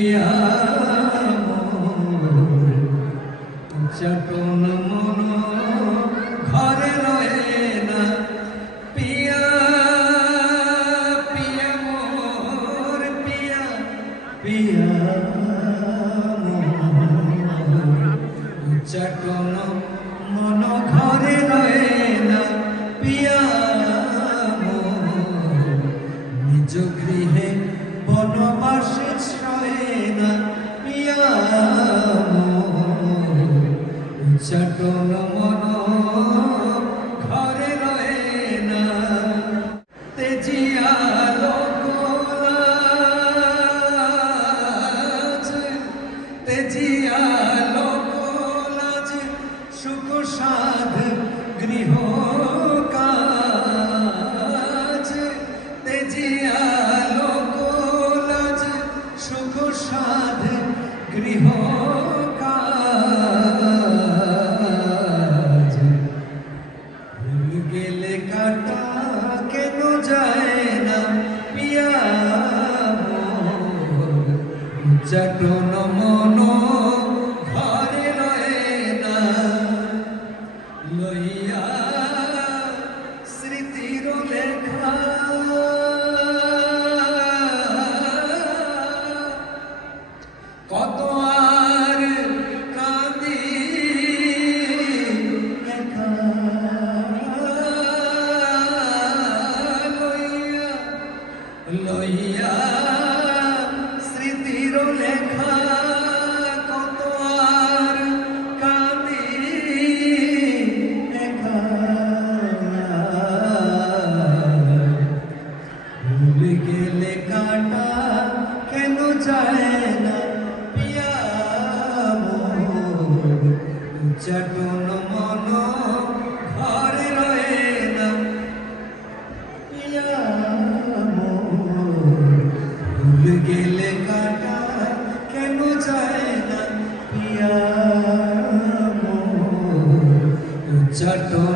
পিয়া চটন মন ঘরে রয়ে না পিয়া পিয়া মোর পিয়া পিয়া চটন মন ঘরে রয়ে না পিয়া নিজ গৃহে বনবাসে ছয়ে না পিয়া চটন মন ঘরে রয়ে না তেজিয়া লোকলাজ তেজিয়া লোকলাজ সুখ সাধ গৃহ কাজ তেজিয়া লোকলাজ সুখ সাধ গৃহ কাজ ভুল গেলে কাটা কেন যায় না পিয়া চটন মন ঘরে রয়ে না লইয়া স্মৃতির লেখা কত আর কাঁদি একা লইয়া লইয়া স্মৃতির লেখা কত আর কাঁদি একা ভুল গেলে কাটা কেন যায় না পিয়া চটন মন ঘরে রয়ে না পিয়া ভুল গেলে কাটা কেন যায় না পিয়া চটন